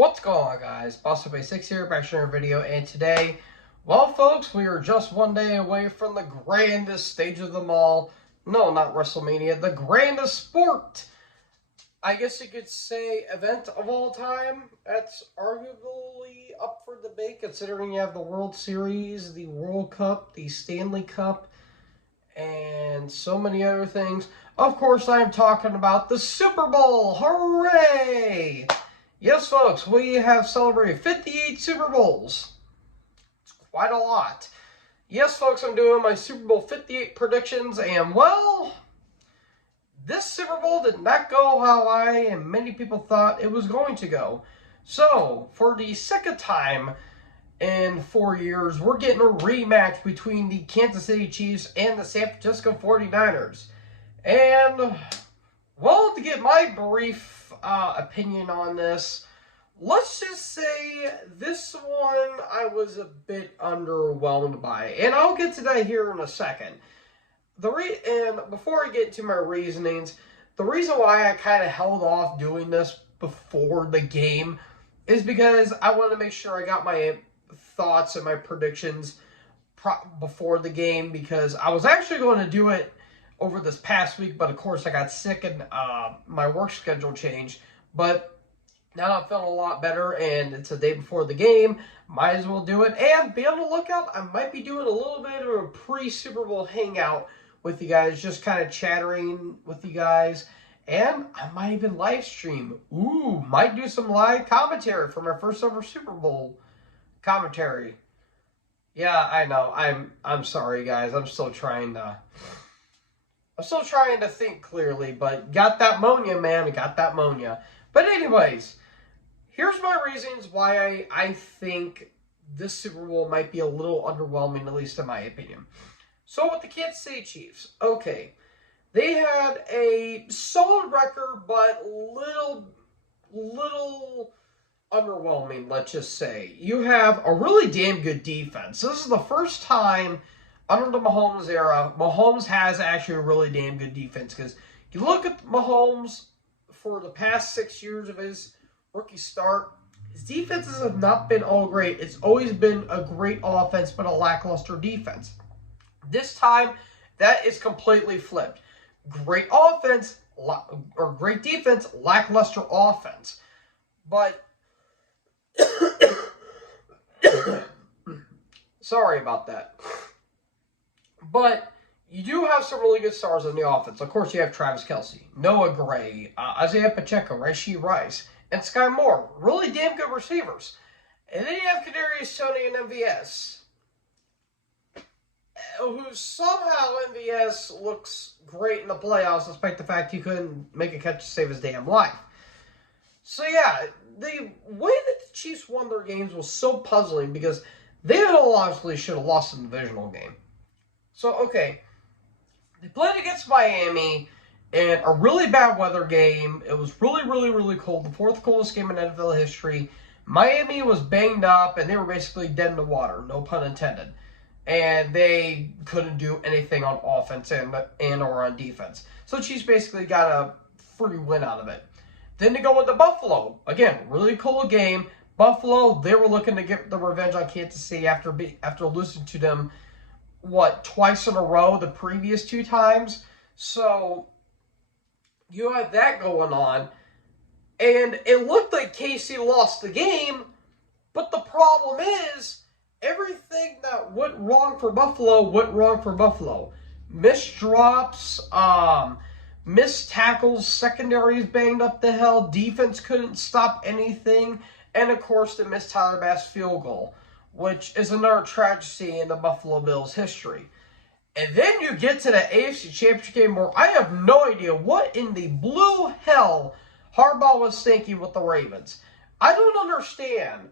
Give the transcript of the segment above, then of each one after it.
What's going on, guys? BossUp86 here, back to another video, and today, well, folks, we are just one day away from the grandest stage of them all. No, not WrestleMania, the grandest sport, I guess you could say, event of all time. That's arguably up for debate, considering you have the World Series, the World Cup, the Stanley Cup, and so many other things. Of course, I am talking about the Super Bowl. Hooray! Yes, folks, we have celebrated 58 Super Bowls. It's quite a lot. Yes, folks, I'm doing my Super Bowl 58 predictions, and, well, this Super Bowl did not go how I and many people thought it was going to go. So, for the second time in 4 years, we're getting a rematch between the Kansas City Chiefs and the San Francisco 49ers. And, well, to get my brief opinion on this, let's just say this one I was a bit underwhelmed by, and I'll get to that here in a second. And before I get into my reasonings, the reason why I kind of held off doing this before the game is because I want to make sure I got my thoughts and my predictions before the game, because I was actually going to do it over this past week, but of course I got sick and my work schedule changed. But now I'm feeling a lot better, and it's the day before the game. Might as well do it. And be on the lookout, I might be doing a little bit of a pre-Super Bowl hangout with you guys, just kind of chattering with you guys. And I might even live stream. Ooh, might do some live commentary for my first ever Super Bowl commentary. Yeah, I know. I'm sorry, guys. I'm still trying to think clearly, but got that monia, man. Got that monia. But anyways, here's my reasons why I think this Super Bowl might be a little underwhelming, at least in my opinion. So with the Kansas City Chiefs, okay, they had a solid record, but little underwhelming, let's just say. You have a really damn good defense. This is the first time under the Mahomes era, Mahomes has actually a really damn good defense, because you look at Mahomes for the past 6 years of his rookie start, his defenses have not been all great. It's always been a great offense, but a lackluster defense. This time, that is completely flipped. Great offense, or great defense, lackluster offense. But, sorry about that. But you do have some really good stars on the offense. Of course, you have Travis Kelce, Noah Gray, Isaiah Pacheco, Rashee Rice, and Sky Moore. Really damn good receivers. And then you have Kadarius Toney and MVS, who somehow MVS looks great in the playoffs, despite the fact he couldn't make a catch to save his damn life. So yeah, the way that the Chiefs won their games was so puzzling, because they all obviously should have lost the divisional game. So, okay, they played against Miami in a really bad weather game. It was really cold. The fourth coldest game in NFL history. Miami was banged up, and they were basically dead in the water, no pun intended. And they couldn't do anything on offense and or on defense. So the Chiefs basically got a free win out of it. Then they go into Buffalo. Again, really cool game. Buffalo, they were looking to get the revenge on Kansas City after losing to them, twice in a row the previous 2 times. So you have that going on. And it looked like KC lost the game, but the problem is everything that went wrong for Buffalo went wrong for Buffalo. Missed drops, missed tackles, secondaries banged up the hell, defense couldn't stop anything, and of course the missed Tyler Bass field goal, which is another tragedy in the Buffalo Bills' history. And then you get to the AFC Championship game, where I have no idea what in the blue hell Harbaugh was thinking with the Ravens. I don't understand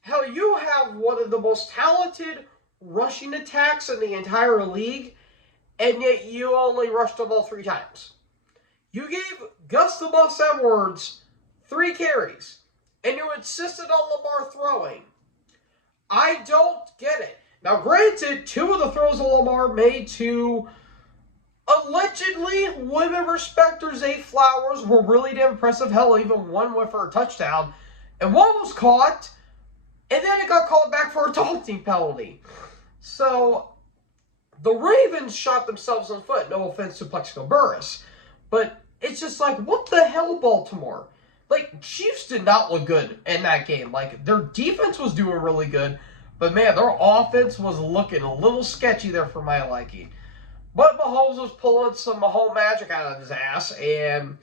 how you have one of the most talented rushing attacks in the entire league, and yet you only rushed the ball 3 times. You gave Gus the Bus Edwards 3 carries, and you insisted on Lamar throwing. I don't get it. Now, granted, 2 of the throws that Lamar made to allegedly women respecter Zay Flowers were really damn impressive. Hell, even one went for a touchdown. and one was caught, and then it got called back for a taunting penalty. So the Ravens shot themselves in the foot. No offense to Plexico Burress, but it's just like, what the hell, Baltimore? Like, Chiefs did not look good in that game. Like, their defense was doing really good, but man, their offense was looking a little sketchy there for my liking. But Mahomes was pulling some Mahomes magic out of his ass, and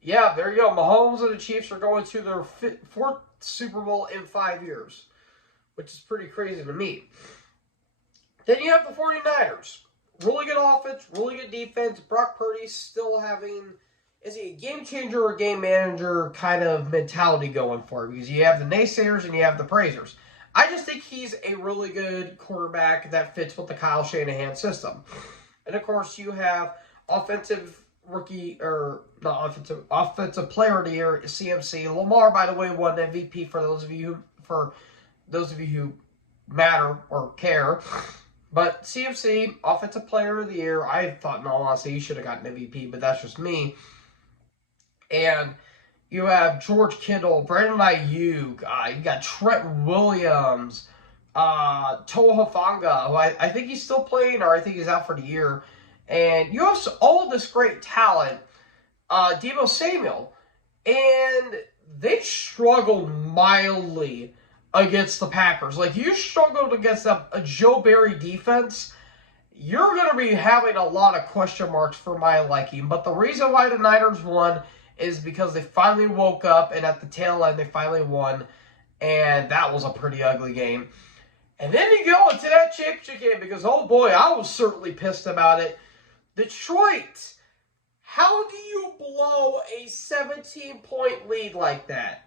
yeah, there you go. Mahomes and the Chiefs are going to their fourth Super Bowl in 5 years, which is pretty crazy to me. Then you have the 49ers. Really good offense, really good defense. Brock Purdy still having, is he a game changer or game manager kind of mentality going for him? Because you have the naysayers and you have the praisers. I just think he's a really good quarterback that fits with the Kyle Shanahan system. And of course, you have offensive player of the year, CMC. Lamar, by the way, won MVP for those of you who matter or care. But CMC, offensive player of the year. I thought, in all honesty, he should have gotten MVP, but that's just me. And you have George Kittle, Brandon Ayuk, you got Trent Williams, Toa Hafanga, who I think he's still playing, or I think he's out for the year. And you have all this great talent, Deebo Samuel, and they struggled mildly against the Packers. Like, you struggled against a Joe Barry defense, you're going to be having a lot of question marks for my liking. But the reason why the Niners won is because they finally woke up, and at the tail end, they finally won, and that was a pretty ugly game. And then you go into that championship game, because, oh boy, I was certainly pissed about it. Detroit, how do you blow a 17-point lead like that?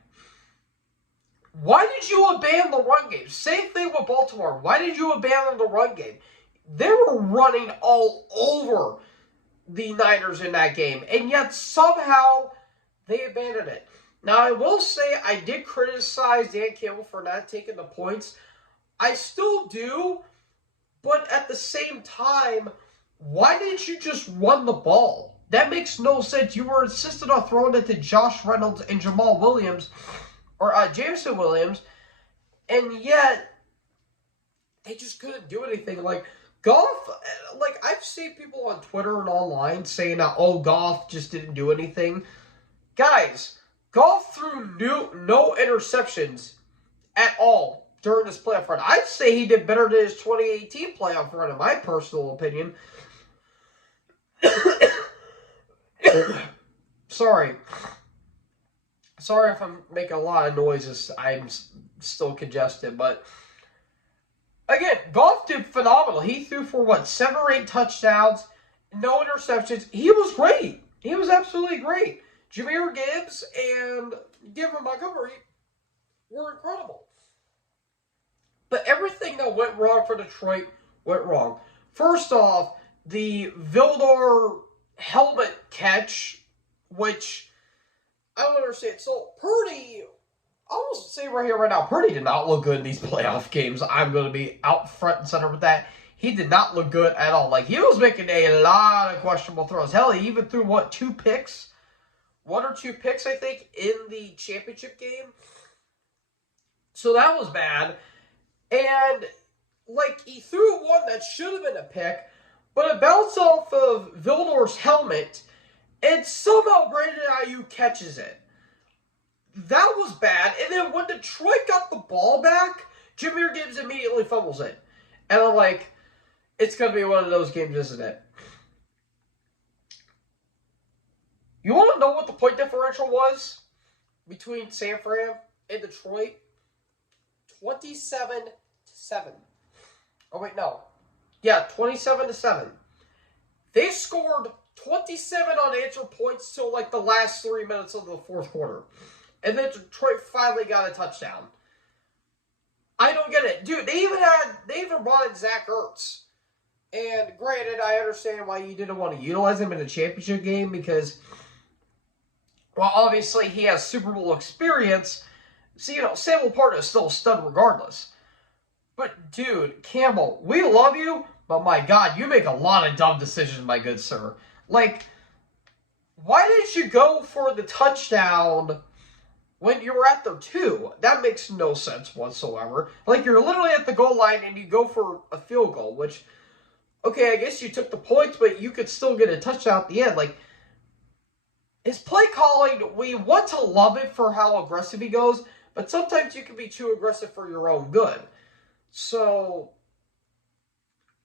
Why did you abandon the run game? Same thing with Baltimore. Why did you abandon the run game? They were running all over the Niners in that game, and yet somehow they abandoned it. Now, I will say I did criticize Dan Campbell for not taking the points. I still do, but at the same time, why didn't you just run the ball? That makes no sense. You were insistent on throwing it to Josh Reynolds and Jamal Williams, or Jameson Williams, and yet they just couldn't do anything. Like, Goff, like, I've seen people on Twitter and online saying that, oh, Goff just didn't do anything. Guys, Goff threw no interceptions at all during this playoff run. I'd say he did better than his 2018 playoff run, in my personal opinion. Sorry if I'm making a lot of noises. I'm still congested, but again, Goff did phenomenal. He threw for 7 or 8 touchdowns, no interceptions. He was great. He was absolutely great. Jahmyr Gibbs and David Montgomery were incredible. But everything that went wrong for Detroit went wrong. First off, the Vildor helmet catch, which I don't understand. So, Purdy, I'll say right here, right now, Purdy did not look good in these playoff games. I'm going to be out front and center with that. He did not look good at all. Like, he was making a lot of questionable throws. Hell, he even threw, 2 picks? 1 or 2 picks, I think, in the championship game. So that was bad. And, he threw one that should have been a pick, but it bounced off of Vildor's helmet, and somehow Brandon Ayuk catches it. That was bad. And then when Detroit got the ball back, Jahmyr Gibbs immediately fumbles it. And I'm like, it's going to be one of those games, isn't it? You want to know what the point differential was between San Fran and Detroit? 27-7. Oh, wait, no. Yeah, 27-7. They scored 27 unanswered points till the last 3 minutes of the fourth quarter. And then Detroit finally got a touchdown. I don't get it. Dude, they even brought in Zach Ertz. And granted, I understand why you didn't want to utilize him in the championship game because, well, obviously he has Super Bowl experience. So, Sam Laporta is still a stud regardless. But, dude, Campbell, we love you, but my God, you make a lot of dumb decisions, my good sir. Why didn't you go for the touchdown when you were at their 2. That makes no sense whatsoever. Like, you're literally at the goal line and you go for a field goal, which, okay, I guess you took the points, but you could still get a touchdown at the end. Like, his play calling, we want to love it for how aggressive he goes, but sometimes you can be too aggressive for your own good. So,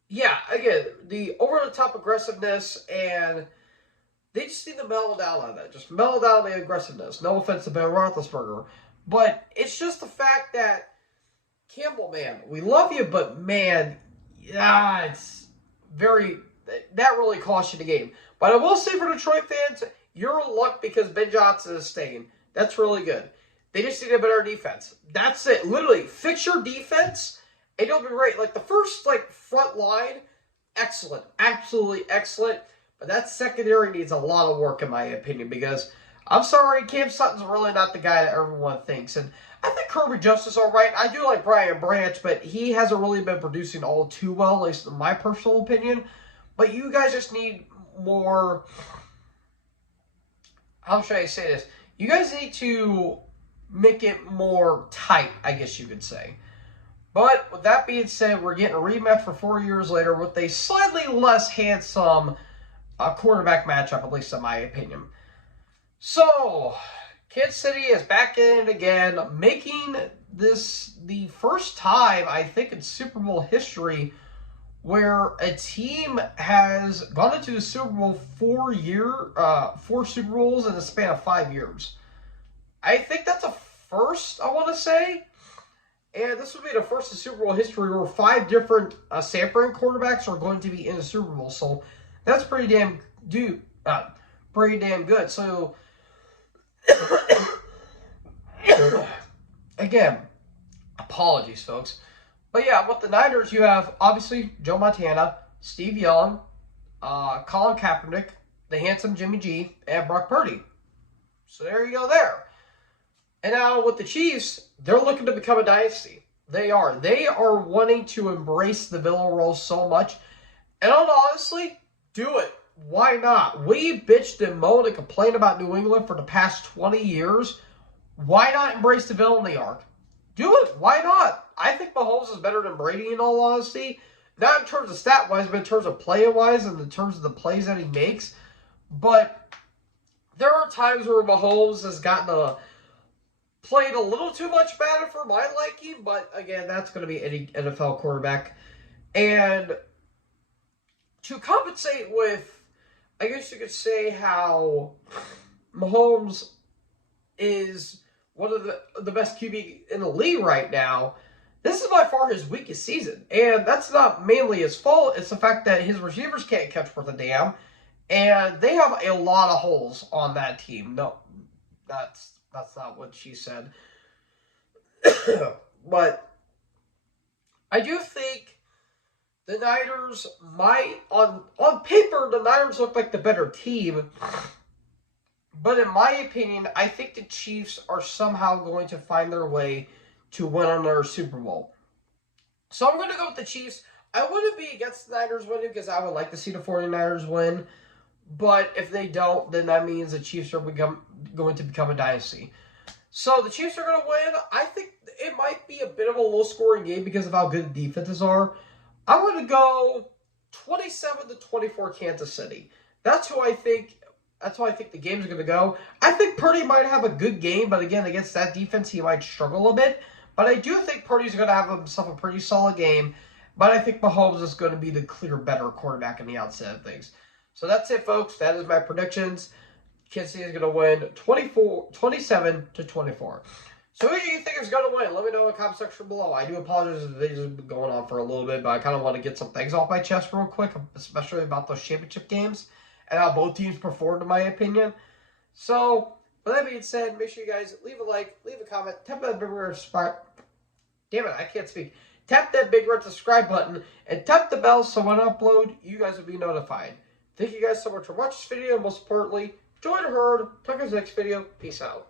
yeah, again, the over-the-top aggressiveness, and they just need to mellow down on that. Just mellow down the aggressiveness. No offense to Ben Roethlisberger. But it's just the fact that, Campbell, man, we love you, but, man, yeah, it's very... That really cost you the game. But I will say for Detroit fans, you're in luck because Ben Johnson is staying. That's really good. They just need a better defense. That's it. Literally, fix your defense, and you'll be great. Like, the first, front line, excellent. Absolutely excellent. But that secondary needs a lot of work, in my opinion, because, I'm sorry, Cam Sutton's really not the guy that everyone thinks. And I think Kirby Justice all right. I do like Brian Branch, but he hasn't really been producing all too well, at least in my personal opinion. But you guys just need more... How should I say this? You guys need to make it more tight, I guess you could say. But with that being said, we're getting a rematch for 4 years later with a slightly less handsome quarterback matchup, at least in my opinion. So, Kansas City is back in it again, making this the first time, I think, in Super Bowl history where a team has gone into the Super Bowl 4 Super Bowls in the span of 5 years. I think that's a first, I want to say. And this would be the first in Super Bowl history where 5 different San Fran quarterbacks are going to be in the Super Bowl. So that's pretty damn good. So again, apologies, folks. But yeah, with the Niners, you have, obviously, Joe Montana, Steve Young, Colin Kaepernick, the handsome Jimmy G, and Brock Purdy. So there you go there. And now with the Chiefs, they're looking to become a dynasty. They are. They are wanting to embrace the villain role so much. And honestly, do it. Why not? We bitched and moaned and complained about New England for the past 20 years. Why not embrace the villain they are? Do it. Why not? I think Mahomes is better than Brady in all honesty. Not in terms of stat-wise, but in terms of play-wise and in terms of the plays that he makes. But there are times where Mahomes has played a little too much better for my liking. But again, that's going to be any NFL quarterback. And to compensate with, I guess you could say how Mahomes is one of the best QB in the league right now, this is by far his weakest season. And that's not mainly his fault. It's the fact that his receivers can't catch worth a damn. And they have a lot of holes on that team. No, that's not what she said. But I do think the Niners might, on paper, the Niners look like the better team. But in my opinion, I think the Chiefs are somehow going to find their way to win another Super Bowl. So I'm going to go with the Chiefs. I wouldn't be against the Niners winning because I would like to see the 49ers win. But if they don't, then that means the Chiefs are going to become a dynasty. So the Chiefs are going to win. I think it might be a bit of a low-scoring game because of how good the defenses are. I'm going to go 27-24 Kansas City. That's how I think the game's going to go. I think Purdy might have a good game, but again, against that defense, he might struggle a bit. But I do think Purdy's going to have himself a pretty solid game. But I think Mahomes is going to be the clear better quarterback in the outset of things. So that's it, folks. That is my predictions. Kansas City is going to win 27-24. So who do you think is going to win? Let me know in the comment section below. I do apologize if the videos have been going on for a little bit, but I kind of want to get some things off my chest real quick, especially about those championship games and how both teams performed, in my opinion. So, with that being said, make sure you guys leave a like, leave a comment, tap that big red subscribe. Damn it, I can't speak. Tap that big red subscribe button and tap the bell so when I upload, you guys will be notified. Thank you guys so much for watching this video, and most importantly, enjoy the herd. Talk to you next video. Peace out.